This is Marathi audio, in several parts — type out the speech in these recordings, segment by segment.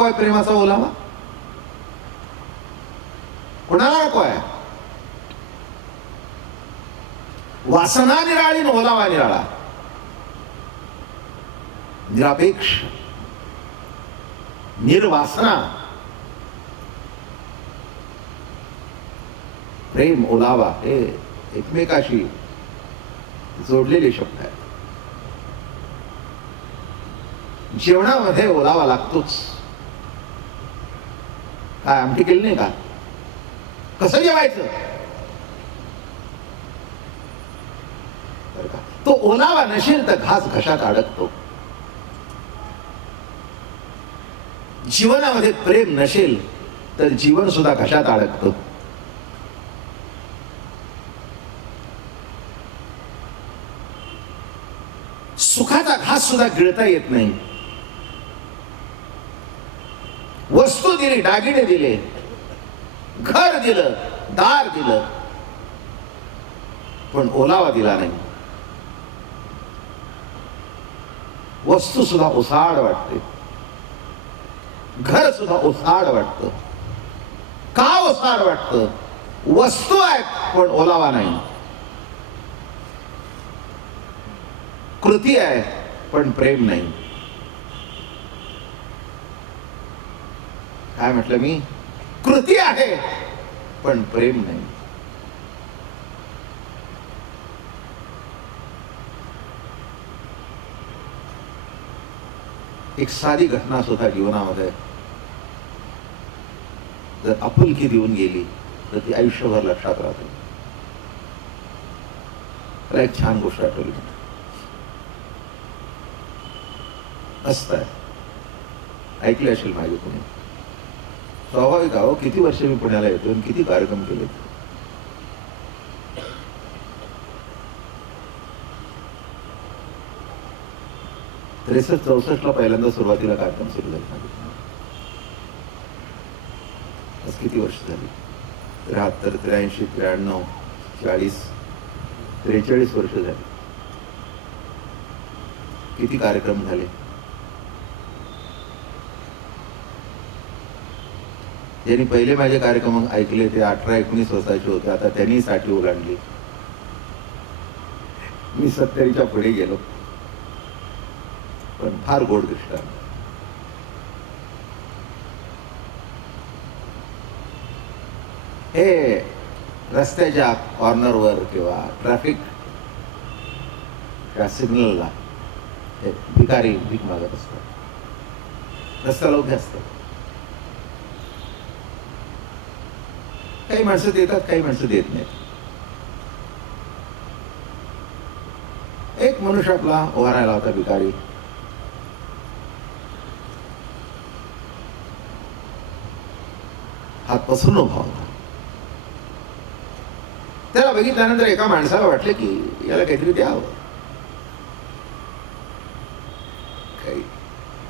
नको आहे प्रेमाचा ओलावा? कोणाला नको आहे? वासना निराळी, ओलावा निराळा, निरापेक्ष, निर्वासना. प्रेम, ओलावा हे एकमेकाशी जोडलेले शब्द आहेत. जेवणामध्ये ओलावा लागतोच. काय आमटी केली नाही का? कसं जेवायचं? तो ओलावा नसेल तर घास घशात अडकतो. जीवनामध्ये प्रेम नसेल तर जीवन सुद्धा घशात अडकतं. सुखाचा घास सुद्धा गिळता येत नाही. वस्तू दिली, दागिने दिले, घर दिलं, दार दिलं, पण ओलावा दिला नाही. वस्तू सुद्धा ओसाड वाटते, घर सुद्धा ओसाड वाटतं. का ओसाड वाटतं? वस्तू आहेत पण ओलावा नाही. कृती आहे पण प्रेम नाही. काय म्हटलं मी? कृती आहे पण प्रेम नाही. एक साधी घटना सुद्धा जीवनामध्ये जर आपुलकी देऊन गेली तर ती आयुष्यभर लक्षात राहते. मला एक छान गोष्ट आठवली. मस्त आहे, ऐकली असेल माझी कोणी. स्वाभाविक आहो, किती वर्ष मी पुण्याला येतो आणि किती कार्यक्रम केले. 63-64 पहिल्यांदा सुरुवातीला कार्यक्रम सुरू झाले. आज किती वर्ष झाली? 73, 83, 93, 40, 43 वर्ष झाली. किती कार्यक्रम झाले. ज्यांनी पहिले माझे कार्यक्रम ऐकले ते 18-19 वर्षाचे होते. आता त्यांनी 60 ओलांडली. मी 70च्या पुढे गेलो. पण फार गोड दृष्टांत. हे रस्त्याच्या कॉर्नरवर किंवा ट्रॅफिक सिग्नलला हे भिकारी भीक मागत असतात. रस्त्याला उभे असतात. काही माणसं देतात, काही माणसं देत नाहीत. एक मनुष्य आपला उभा राहिला होता, भिकारी. हात पसरून उभा होता. त्याला बघितल्यानंतर एका माणसाला वाटले की याला काहीतरी द्यावं. काही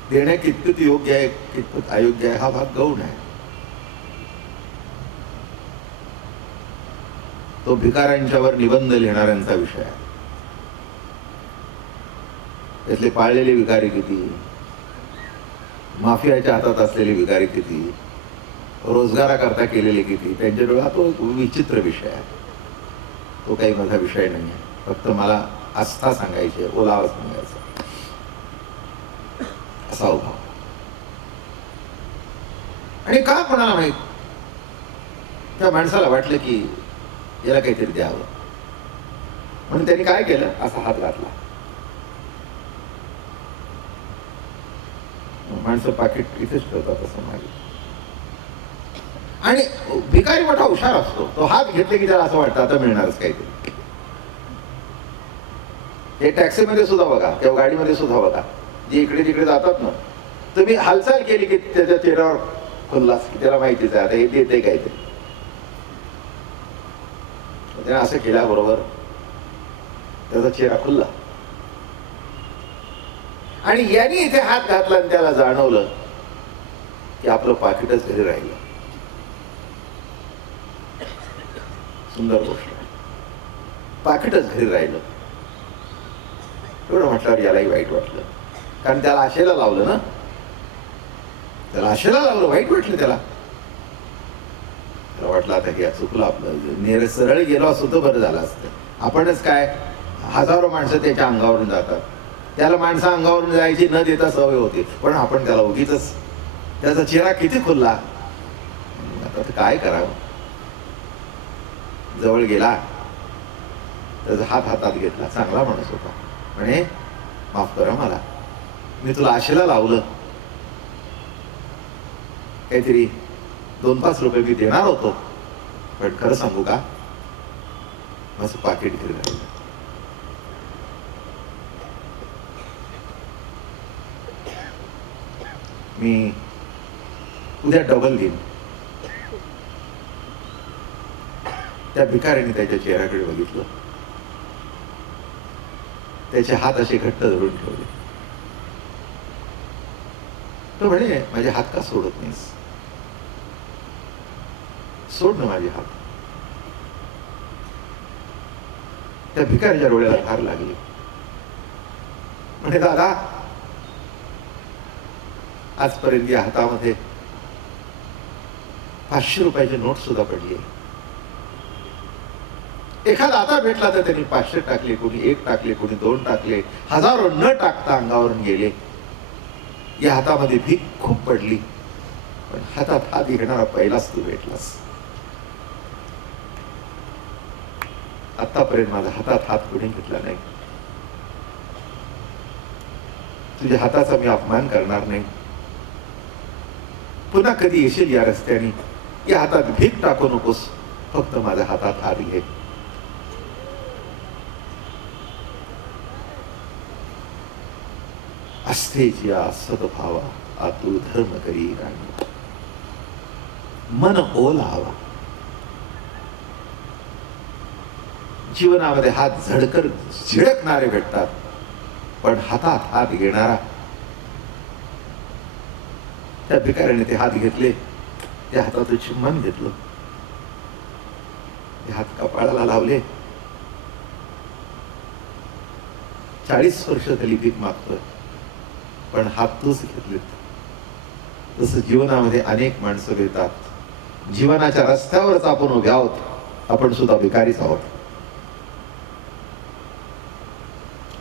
देण्या कितपत योग्य आहे, कितपत अयोग्य आहे हा भाग गौण आहे. तो भिकाऱ्यांच्यावर निबंध लिहिणाऱ्यांचा विषय आहे. त्यातले पाळलेले भिकारी किती, माफियाच्या हातात असलेले भिकारी किती, रोजगाराकरता केलेले किती, त्यांच्याजवळ हा तो विचित्र विषय आहे. तो काही माझा विषय नाही आहे. फक्त मला आस्था सांगायची, ओलावा सांगायचा, असा उभा. आणि का कोणाला माहित, त्या माणसाला वाटलं की याला काहीतरी द्यावं म्हणून त्यांनी काय केलं, असा हात घातला. माणसं पाकिट इथेच ठेवतात असं मागे. आणि भिकारी मोठा हुशार असतो. तो हात घेतले की त्याला असं वाटतं आता मिळणारच काहीतरी. हे टॅक्सीमध्ये सुद्धा बघा किंवा गाडीमध्ये सुद्धा बघा, जे इकडे तिकडे जातात ना, तुम्ही हालचाल केली की त्याच्या चेहऱ्यावर खुल्लास की त्याला माहितीच आहे आता हे देते काहीतरी. त्याने असं केल्याबरोबर त्याचा चेहरा खुल्ला. आणि यांनी इथे हात घातला आणि त्याला जाणवलं की आपलं पाकिटच घरी राहिलं. सुंदर गोष्ट आहे. पाकिटच घरी राहिलं. एवढं म्हटल्यावर यालाही वाईट वाटलं, कारण त्याला आशेला लावलं ना. त्याला आशेला लावलं, वाईट वाटलं त्याला. त्याला वाटलं आता की चुकलं आपलं, सरळ गेलो असतो तर बरं झालं असतं. आपणच काय, हजारो माणसं त्याच्या अंगावरून जातात, त्याला माणसं अंगावरून जायची न देता सवय होती, पण आपण त्याला उगीच, त्याचा चेहरा किती खुलला. आता काय करावं. जवळ गेला, त्याचा हात हातात घेतला. चांगला माणूस होता. म्हणे माफ करा मला, मी तुला आशेला लावलं. काहीतरी 2-5 रुपये मी देणार होतो, पण खरं सांगू का, माझं पाकिट घरी राहिलं. मी उद्या डबल देईन. त्या भिकाऱ्याने त्याच्या चेहऱ्याकडे बघितलं, त्याचे हात असे घट्ट धरून ठेवले. तो म्हणे माझे हात का सोडत नाहीस, सोड ना माझे हात. त्या भिकाऱ्याच्या डोळ्याला धार लागली. म्हणे दादा, आजपर्यंत या हातामध्ये 500 रुपयाची नोट सुद्धा पडली. एखादा आता भेटला तर त्यांनी 500 टाकले, कोणी 1 टाकले, कोणी 2 टाकले, हजारो न टाकता अंगावरून गेले. या हातामध्ये भीक खूप पडली, पण हातात हात घेणारा पहिलाच तू भेटलास. आतापर्यंत माझा हातात हात कोणी घेतला नाही. तुझ्या हाताचा मी अपमान करणार नाही. पुन्हा कधी येशील या रस्त्याने, या हातात भीक टाकू नकोस, फक्त माझ्या हातात हात घे. अस्तेच्या सद्भावा आतू धर्म करी राणी, मन ओलावा. जीवनामध्ये हात झिडकणारे भेटतात, पण हातात हात घेणारा. त्या भिकाऱ्याने ते हात घेतले, त्या हातात चुंबन घेतलं, ते हात कपाळाला लावले. 40 वर्ष झाली भीक मागतोय, पण हात तूच घेतलेत. तसं जीवनामध्ये अनेक माणसं भेटतात. जीवनाच्या रस्त्यावरच आपण उभे आहोत, आपण सुद्धा भिकारीच आहोत.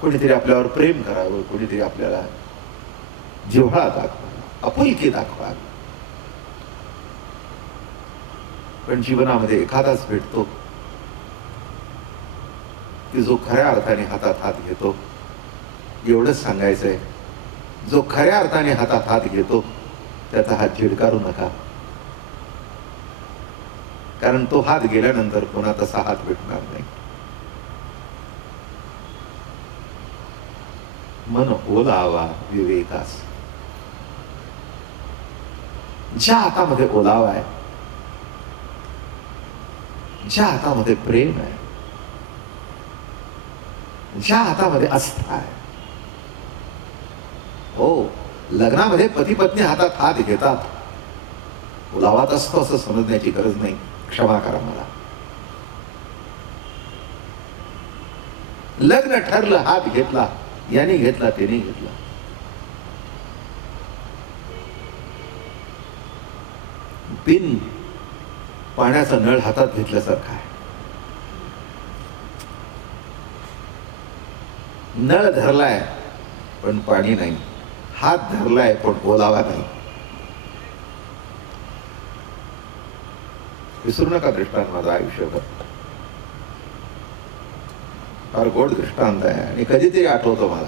कोणीतरी आपल्यावर प्रेम करावं, कोणीतरी आपल्याला जिव्हाळा दाखवा, आपुलकी दाखवा. पण जीवनामध्ये एखादाच भेटतो की जो खऱ्या अर्थाने हातात हात घेतो. एवढंच सांगायचंय, जो खऱ्या अर्थाने हातात हात घेतो त्याचा हात झिडकारू नका, कारण तो हात गेल्यानंतर पुन्हा तसा हात भेटणार नाही. मन ओलावा विवेकास. ज्या हातामध्ये ओलावा आहे, ज्या हातामध्ये प्रेम आहे, ज्या हातामध्ये आस्था आहे. हो, लग्नामध्ये पती पत्नी हातात हात घेतात, ओलावात असतो असं समजण्याची गरज नाही. क्षमा करा मला. लग्न ठरलं, हात घेतला, याने घेतला, त्याने घेतला. बिन पाण्याचा नळ हातात घेतल्यासारखा आहे. नळ धरलाय पण पाणी नाही, हात धरलाय पण ओलावा नाही. विसरू नका दृष्टांत माझा आयुष्यभर. फार गोड दृष्टांत आहे आणि कधीतरी आठवतो मला.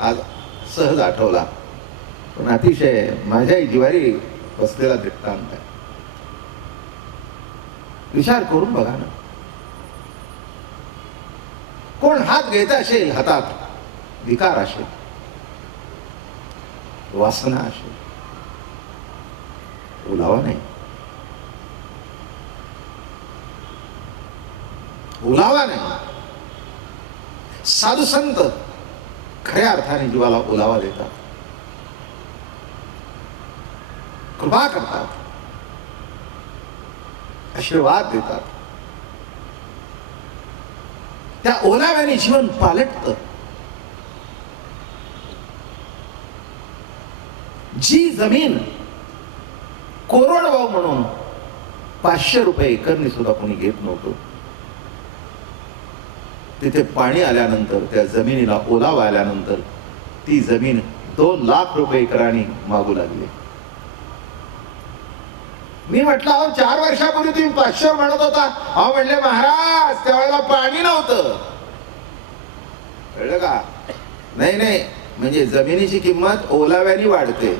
आज सहज आठवला, पण अतिशय माझ्या जिवारी बसलेला दृष्टांत आहे. विचार करून बघा ना. कोण हात घेत असेल, हातात विकार असेल, वासना असेल, ओलावा नाही. ओलावा नाही. साधू संत खऱ्या अर्थाने जीवाला ओलावा देतात, कृपा करतात, आशीर्वाद देतात. त्या ओलाव्याने जीवन पालटतं. जी जमीन कोरडवाहू म्हणून 500 रुपये एकरनी सुद्धा कोणी घेत नव्हतं. तिथे पाणी आल्यानंतर त्या जमिनीला ओलावा आल्यानंतर ती जमीन 2 लाख रुपये एकराने मागू लागली. मी म्हटलं अहो 4 वर्षापूर्वी तुम्ही 500 म्हणत होता. अहो म्हणले महाराज त्यावेळेला पाणी नव्हतं. कळलं का? नाही नाही, म्हणजे जमिनीची किंमत ओलाव्याने वाढते,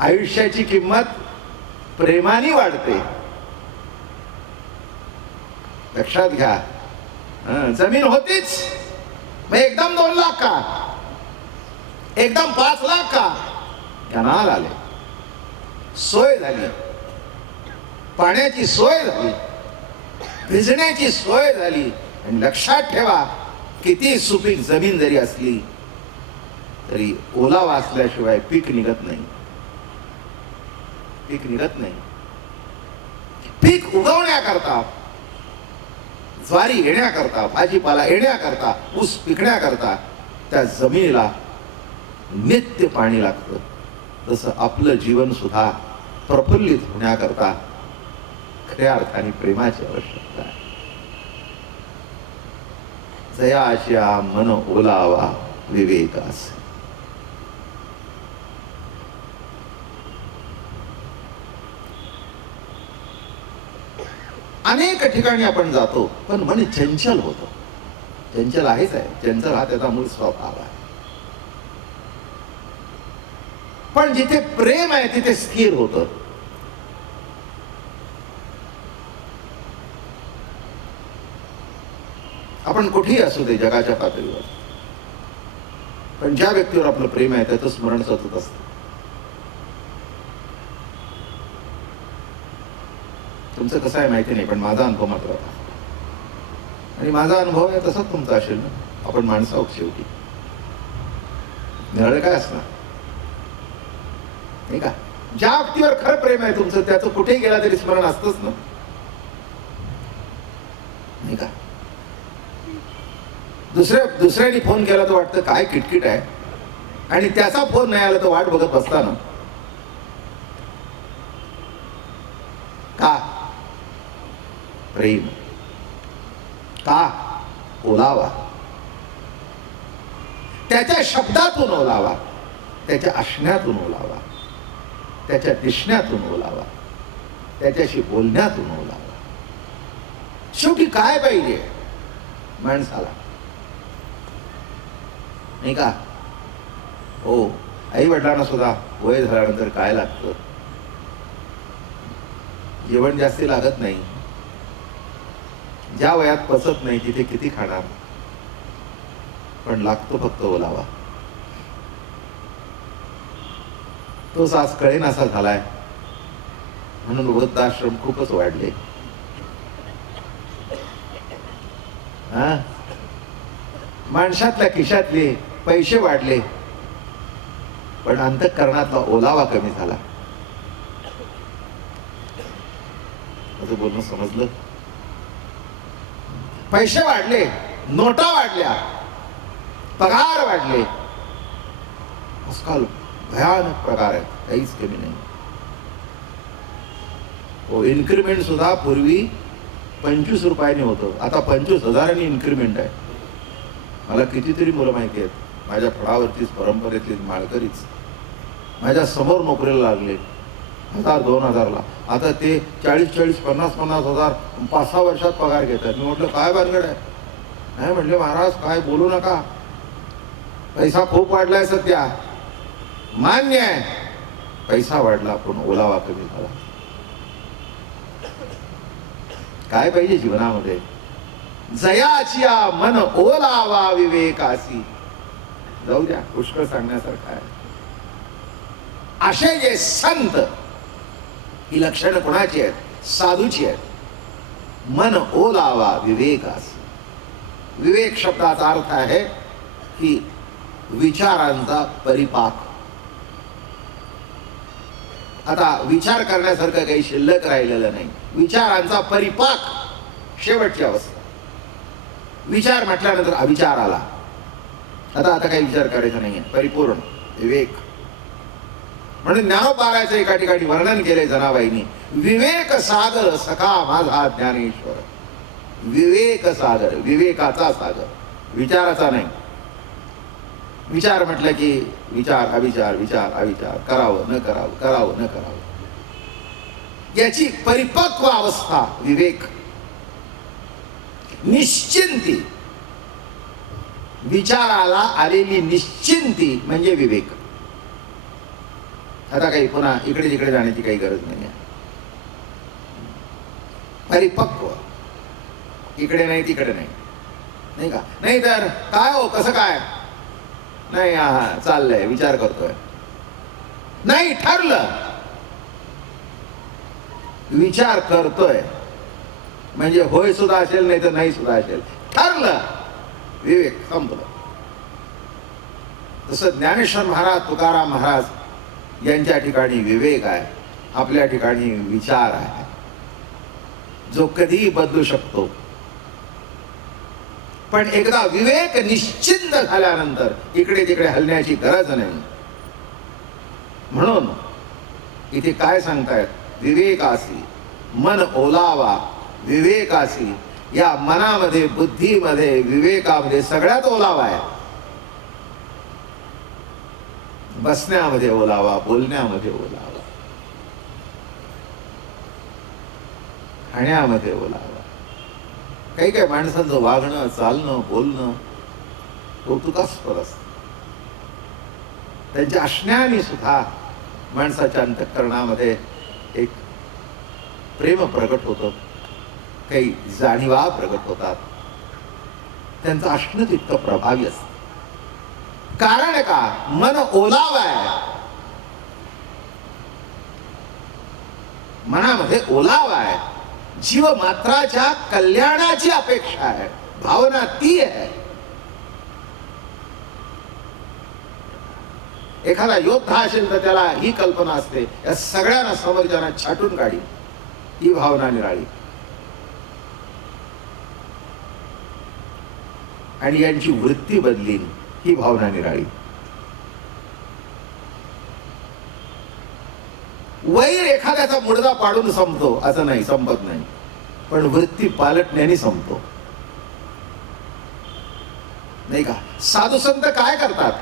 आयुष्याची किंमत प्रेमाने वाढते. लक्षात घ्या. जमीन होतीच, मग एकदम 2 लाख का, एकदम 5 लाख का? कॅनाल आले, सोय झाली, पाण्याची सोय झाली, भिजण्याची सोय झाली. आणि लक्षात ठेवा, किती सुपीक जमीन जरी असली तरी ओलावा असल्याशिवाय पीक निघत नाही. पीक निघत नाही. पीक उगवण्याकरता, ज्वारी येण्याकरता, भाजीपाला येण्याकरता, ऊस पिकण्याकरता त्या जमिनीला नित्य पाणी लागतं. तसं आपलं जीवन सुद्धा प्रफुल्लित होण्याकरता खऱ्या अर्थाने प्रेमाची आवश्यकता आहे. जयाच्या मन ओलावा विवेकास. अनेक ठिकाणी आपण जातो पण मन चंचल होतं. चंचल आहेच आहे, चंचल हा त्याचा मूळ स्वभाव आहे. पण जिथे प्रेम आहे तिथे स्थिर होतं. आपण कुठेही असू दे जगाच्या पातळीवर, पण ज्या व्यक्तीवर आपलं प्रेम आहे त्याचं स्मरण सतत असतं. तुमचं कसं आहे माहिती नाही, पण माझा अनुभव मात्र होता. आणि माझा अनुभव आहे तसाच तुमचा असेल ना. आपण माणसं आहोत शेवटी. निर्णय काय असणार नाही का? ज्या व्यक्तीवर खरं प्रेम आहे तुमचं त्याचं कुठेही गेला तरी स्मरण असतंच ना, नाही का? दुसऱ्याने फोन केला तर वाटतं काय किटकिट आहे, आणि त्याचा फोन नाही आला तर वाट बघत बसता ना. का? प्रेम. का? ओलावा. त्याच्या शब्दातून ओलावा, त्याच्या असण्यातून ओलावा, त्याच्या दिसण्यातून ओलावा, त्याच्याशी बोलण्यातून ओलावा. शेवटी काय पाहिजे माणसाला, नाही का? हो, आई वडिलांना सुद्धा वय झाल्यानंतर काय लागतं? जेवण जास्ती लागत नाही. ज्या वयात पचत नाही तिथे किती खाणार? पण लागतो फक्त ओलावा. तोच आज कळेनासा झालाय, म्हणून वृद्धाश्रम खूपच वाढले. माणसातल्या खिशातले पैसे वाढले, पण अंतःकरणातला ओलावा कमी झाला. माझं बोलणं समजलं? पैसे वाढले, नोटा वाढल्या, पगार वाढले, आजकाल भयानक पगार आहेत, काहीच कमी नाही. हो, इन्क्रीमेंट सुद्धा पूर्वी 25 रुपयाने होतं, आता 25,000 इन्क्रीमेंट आहे. मला कितीतरी मुलं माहिती आहेत, माझ्या फळावरचीच, परंपरेतली माळकरीच, माझ्या समोर नोकरीला लागले 1,000-2,000ला. आता ते 40-40, 50-50 हजार 5-6 वर्षात पगार घेतात. मी म्हटलं काय भानगड आहे? नाही म्हटले महाराज काय बोलू नका, पैसा खूप वाढलाय सध्या. मान्य आहे, पैसा वाढला पण ओलावा कमी झाला. काय पाहिजे जीवनामध्ये? जयाचिया मन ओलावा विवेकासी. जाऊ द्या, पुष्कळ सांगण्यासारखं आहे. असे जे संत, ही लक्षणं कोणाची आहेत? साधूची आहेत. मन ओलावा विवेकासी. विवेक शब्दाचा अर्थ आहे की विचारांचा परिपाक. आता विचार करण्यासारखं काही शिल्लक राहिलेलं नाही. विचारांचा परिपाक, शेवटची अवस्था. विचार म्हटल्यानंतर अविचार आला. आता काही विचार करायचा नाहीये, परिपूर्ण विवेक. म्हणून ज्ञानोबाराचं एका ठिकाणी वर्णन केले जनाबाईंनी, विवेक सागर सखा माझा ज्ञानेश्वर. विवेक सागर, विवेकाचा सागर, विचाराचा नाही. विचार म्हटलं की विचार अविचार, विचार अविचार, करावं न करावं, करावं न करावं, याची परिपक्व अवस्था विवेक. निश्चिंती, विचाराला आलेली निश्चिंती म्हणजे विवेक. आता काही पुन्हा इकडे तिकडे जाण्याची काही गरज नाही आहे. परिपक्व, इकडे नाही तिकडे नाही, नाही का? नाही तर काय हो कसं काय नाही, हा चाललंय विचार करतोय, नाही ठरलं विचार करतोय म्हणजे होय सुद्धा असेल नाही तर नाही सुद्धा असेल, ठरलं विवेक संपलं. तसं ज्ञानेश्वर महाराज, तुकाराम महाराज यांच्या ठिकाणी विवेक आहे, आपल्या ठिकाणी विचार आहे, जो कधीही बदलू शकतो. पण एकदा विवेक निश्चिंत झाल्यानंतर इकडे तिकडे हलण्याची गरज नाही. म्हणून इथे काय सांगतायत, विवेकासी मन ओलावा. विवेकासी, या मनामध्ये, बुद्धीमध्ये, विवेकामध्ये सगळ्यात ओलावा आहे. बसण्यामध्ये ओलावा, बोलण्यामध्ये ओलावा, खाण्यामध्ये ओलावा. काही काही माणसांचं वागणं, चालणं, बोलणं कौतुकास्पद असतं. त्यांच्या असण्याने सुद्धा माणसाच्या अंतःकरणामध्ये एक प्रेम प्रगट होतं, काही जाणीवा प्रगट होतात. त्यांचं असणं तितकं प्रभावी असतं. कारण का? मन ओलाव आहे, मनामध्ये ओलाव आहे, जीव मात्राच्या कल्याणाची अपेक्षा आहे, भावना ती आहे. एखादा योद्धा असेल तर त्याला ही कल्पना असते, या सगळ्यांना समोरच्यांना छाटून काढी, ही भावना निराळी. आणि यांची वृत्ती बदलीन, ही भावना निराळी. वैर एखाद्याचा मुडदा पाडून संपतो असं नाही, संपत नाही, पण वृत्ती पालटण्याने संपतो, नाही का? साधू संत काय करतात?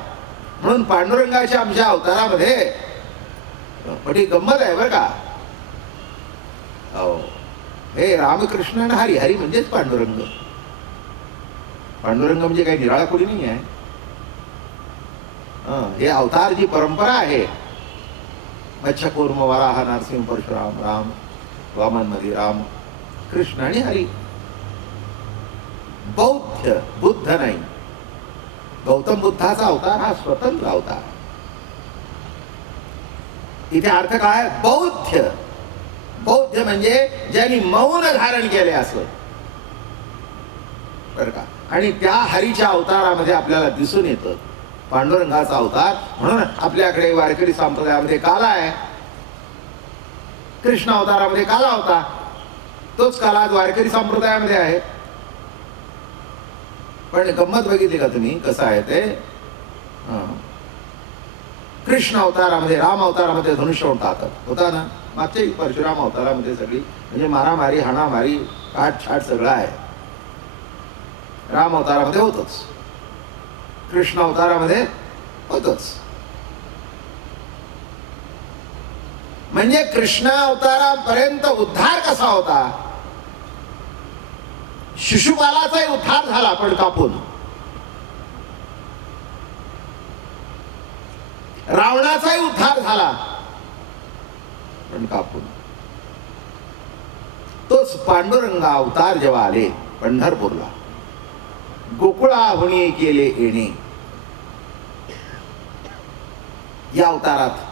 म्हणून पांडुरंगाच्या आमच्या अवतारामध्ये मोठी गंमत आहे बरं का. हे रामकृष्ण आणि हरी, हरी म्हणजेच पांडुरंग. पांडुरंग म्हणजे काही निराळा कोणी नाही आहे. हे अवतार जी परंपरा आहे, मत्स्य कूर्म वराह नरसिंह परशुराम, राम वामन मध्ये राम, कृष्ण आणि हरी. बौद्ध, बुद्ध नाही. गौतम बुद्धाचा अवतार हा स्वतंत्र अवतार. इथे अर्थ काय? बौद्ध. बौद्ध म्हणजे ज्यांनी मौन धारण केले असं, बरं का? आणि त्या हरीच्या अवतारामध्ये आपल्याला दिसून येतं पांडुरंगाचा अवतार. म्हणून आपल्याकडे वारकरी संप्रदायामध्ये काला आहे, कृष्ण अवतारामध्ये काला होता, तोच काला आज वारकरी संप्रदायामध्ये आहे. पण गंमत बघितली का तुम्ही कसं आहे ते? कृष्ण अवतारामध्ये, राम अवतारामध्ये धनुष्य टाकत होता ना, मागच्या परशुराम अवतारामध्ये सगळी म्हणजे मारामारी, हाणामारी, काट छाट सगळं आहे. राम अवतारामध्ये होतच, कृष्ण अवतारामध्ये होतच. म्हणजे कृष्ण अवतारापर्यंत उद्धार कसा होता? शिशुपालाचाही उद्धार झाला पण कापून, रावणाचाही उद्धार झाला पण कापून. तोच पांडुरंग अवतार जेव्हा आले पंढरपूरला, गोकुळाहुनी केले येणे, या अवतारात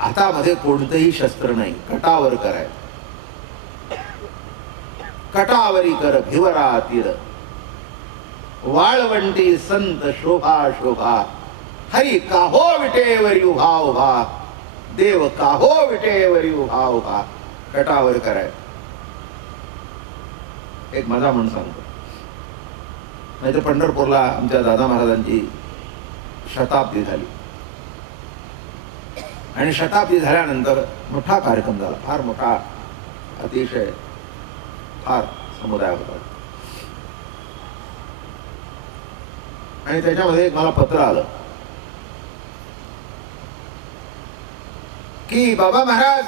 हातामध्ये कोणतंही शस्त्र नाही, कटावर कराय, कटावरी कर भिवरा तीर, वाळवंटी संत शोभा शोभा, हरी काहो विटेवरी उभा उभा, देव काहो विटेवरी उभा उभा, कटावर कराय. एक मजा म्हणून सांगतो, नाहीतर पंढरपूरला आमच्या दादा महाराजांची शताब्दी झाली. आणि शताब्दी झाल्यानंतर मोठा कार्यक्रम झाला, फार मोठा, अतिशय फार समुदाय होता. आणि त्याच्यामध्ये एक मला पत्र आलं की बाबा महाराज,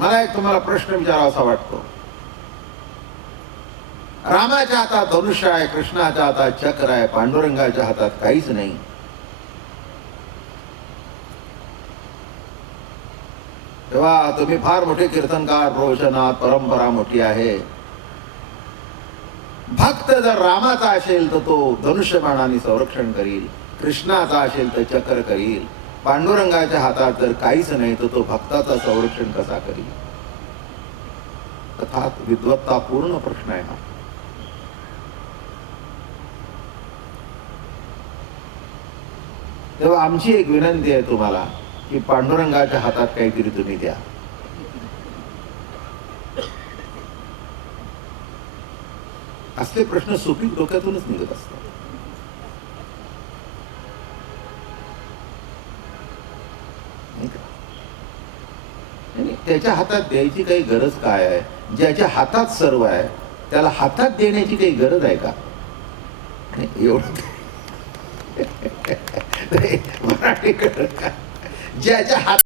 मला एक तुम्हाला प्रश्न विचारावासा वाटतो. रामाच्या हातात धनुष्य आहे, कृष्णाच्या हातात चक्र आहे, पांडुरंगाच्या हातात काहीच नाही. तेव्हा तुम्ही फार मोठे कीर्तनकार, प्रवचनात परंपरा मोठी आहे. भक्त जर रामाचा असेल तर तो धनुष्यबाणाने संरक्षण करील, कृष्णाचा असेल तर चक्र करील, पांडुरंगाच्या हातात जर काहीच नाही तर तो भक्ताचा संरक्षण कसा करील. अर्थात विद्वत्तापूर्ण प्रश्न आहे हा. तेव्हा आमची एक विनंती आहे तुम्हाला की पांडुरंगाच्या हातात काहीतरी तुम्ही द्या. असले प्रश्न सोपी डोक्यातूनच निघत असतात. त्याच्या हातात द्यायची काही गरज काय आहे? ज्याच्या हातात सर्व आहे त्याला हातात देण्याची काही गरज आहे का? एवढं मराठी ज्याच्या हात